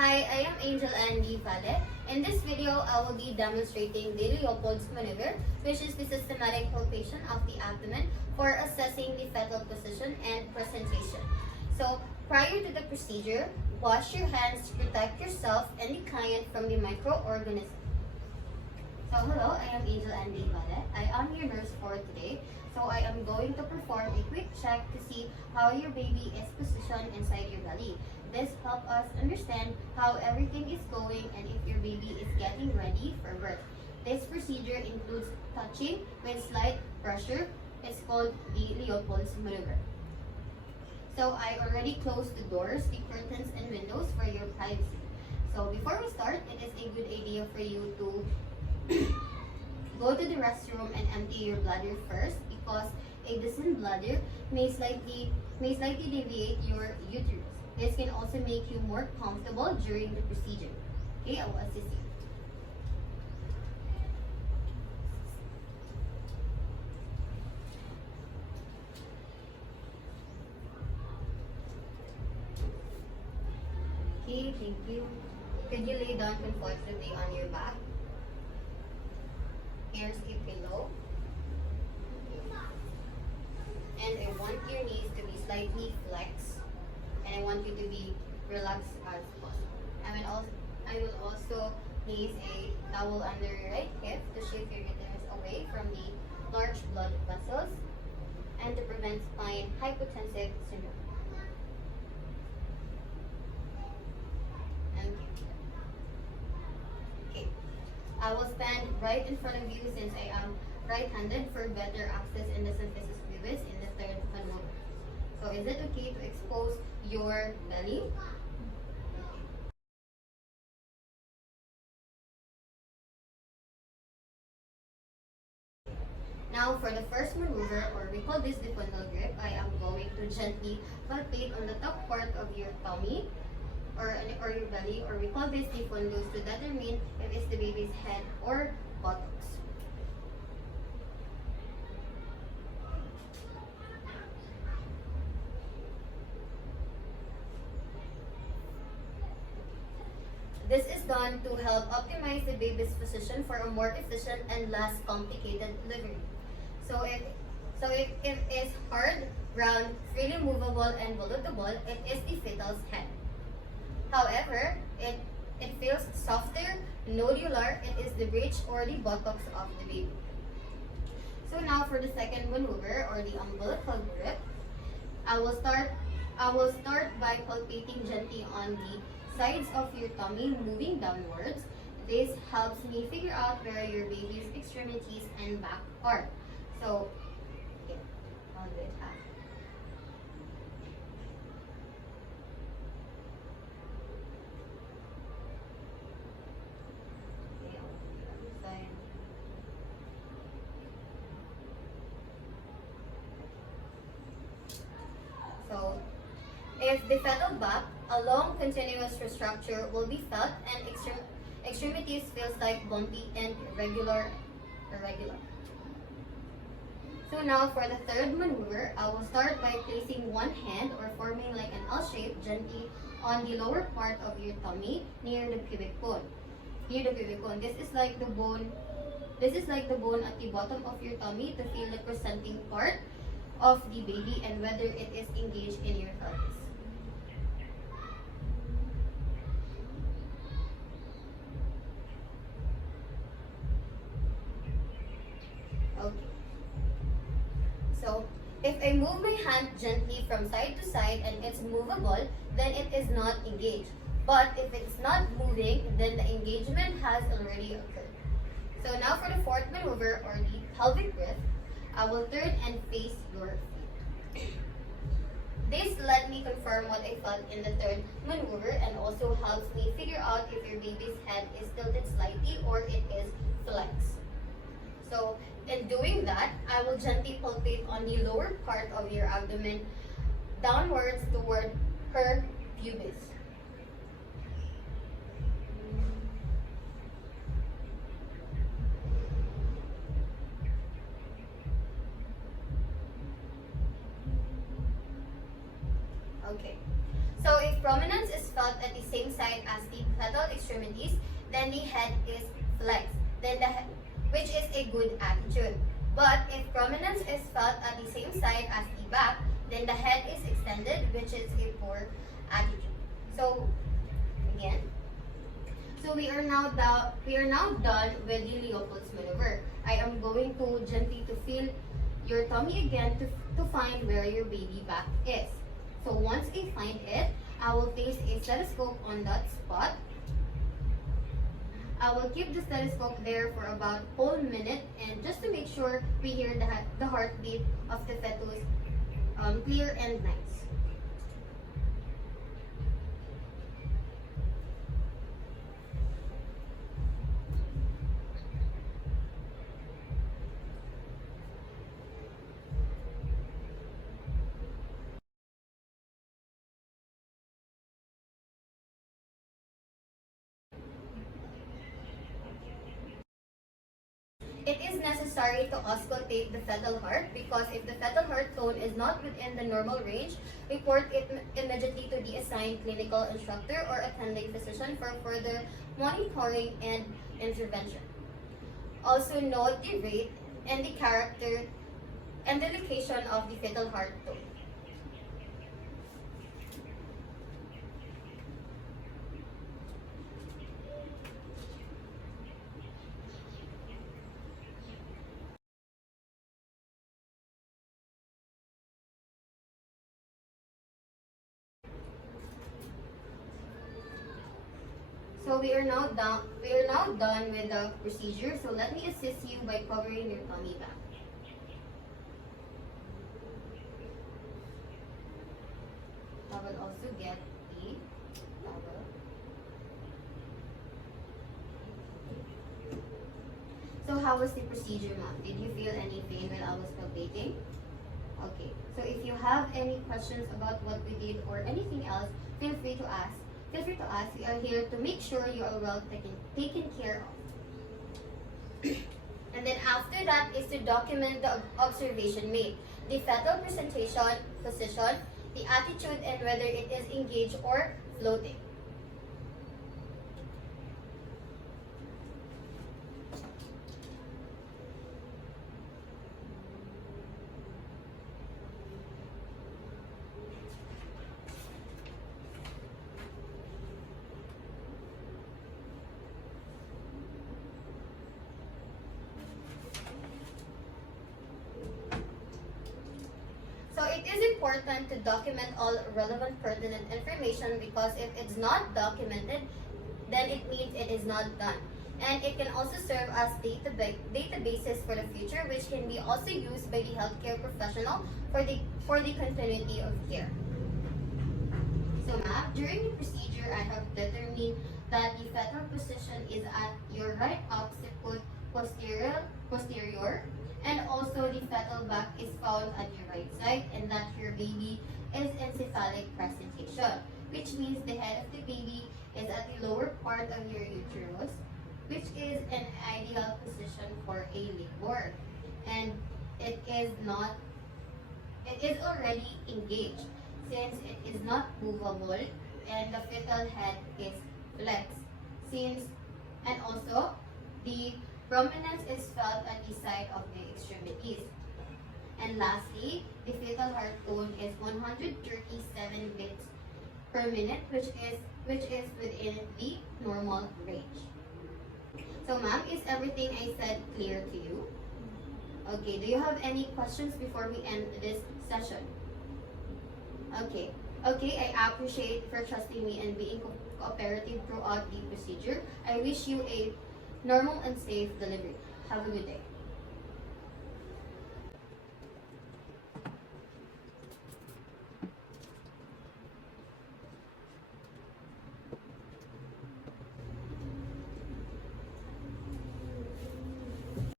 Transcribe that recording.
Hi, I am Angel Andy Vale. In this video, I will be demonstrating the Leopolds maneuver, which is the systematic palpation of the abdomen for assessing the fetal position and presentation. So, prior to the procedure, wash your hands to protect yourself and the client from the microorganisms. So hello, I am Angel Andy Vale. I am your nurse for today. So I am going to perform a quick check to see how your baby is positioned inside your belly. This helps us understand how everything is going and if your baby is getting ready for birth. This procedure includes touching with slight pressure. It's called the Leopolds maneuver. So I already closed the doors, the curtains, and windows for your privacy. So before we start, it is a good idea for you to go to the restroom and empty your bladder first because a decent bladder may slightly deviate your uterus. This can also make you more comfortable during the procedure. Okay, I will assist you. Okay, thank you. Could you lay down comfortably on your back? Here's a pillow. And I want your knees to be slightly flexed. And I want you to be relaxed as possible. I will also place a towel under your right hip to shift your uterus away from the large blood vessels and to prevent spine hypotensive syndrome. Okay. I will stand right in front of you since I am right-handed for better access in the symphysis pubis in the third maneuver. So is it okay to expose your belly? Now for the first maneuver, or we call this the fundal grip, I am going to gently palpate on the top part of your tummy or your belly, or we call this the fundus, to determine if it's the baby's head or buttocks. This is done to help optimize the baby's position for a more efficient and less complicated delivery. So if it is hard, round, freely movable, and volutable, it is the fetal's head. However, it feels softer, nodular, it is the bridge or the buttocks of the baby. So now for the second maneuver, or the umbilical grip, I will start by palpating gently on the sides of your tummy, moving downwards. This helps me figure out where your baby's extremities and back are. So, okay, I'll do it half. Okay, I'll do the other side. So, if the fetal back, a long continuous structure will be felt and extremities feels like bumpy and irregular. So now for the third maneuver, I will start by placing one hand or forming like an L shape gently on the lower part of your tummy near the pubic bone. This is like the bone at the bottom of your tummy to feel the presenting part of the baby and whether it is engaged in your pelvis. Okay. So, if I move my hand gently from side to side and it's movable, then it is not engaged. But if it's not moving, then the engagement has already occurred. So now for the fourth maneuver, or the pelvic grip, I will turn and face your feet. This let me confirm what I felt in the third maneuver and also helps me figure out if your baby's head is tilted slightly or it is flexed. So in doing that, I will gently palpate on the lower part of your abdomen downwards toward her pubis. Okay. So if prominence is felt at the same side as the fetal extremities, then the head is flexed, which is a good attitude. But if prominence is felt at the same side as the back, then the head is extended, which is a poor attitude. So again, we are now done with the Leopolds maneuver. I am going to gently to feel your tummy again to find where your baby back is. So once I find it, I will place a stethoscope on that spot. I will keep the stethoscope there for about a whole minute, and just to make sure we hear the heartbeat of the fetus clear and nice. It is necessary to auscultate the fetal heart because if the fetal heart tone is not within the normal range, report it immediately to the assigned clinical instructor or attending physician for further monitoring and intervention. Also note the rate and the character and the location of the fetal heart tone. So we are now done with the procedure. So let me assist you by covering your tummy back. I will also get the towel. So how was the procedure, ma'am? Did you feel any pain while I was palpating? Okay. So if you have any questions about what we did or anything else, feel free to ask. We are here to make sure you are well taken care of. And then after that is to document the observation made, the fetal presentation, position, the attitude, and whether it is engaged or floating. So it is important to document all relevant pertinent information because if it's not documented, then it means it is not done. And it can also serve as databases for the future, which can be also used by the healthcare professional for the continuity of care. So ma'am, during the procedure, I have determined that the fetal position is at your right occiput posterior, and also the fetal back is found at your right side, and that your baby is in cephalic presentation, which means the head of the baby is at the lower part of your uterus, which is an ideal position for a labor, and it is already engaged since it is not movable, and the fetal head is flexed and also the prominence is felt at the side of the extremities. And lastly, the fetal heart tone is 137 beats per minute, which is within the normal range. So ma'am, is everything I said clear to you? Okay, do you have any questions before we end this session? Okay, I appreciate for trusting me and being cooperative throughout the procedure. I wish you a normal and safe delivery. Have a good day.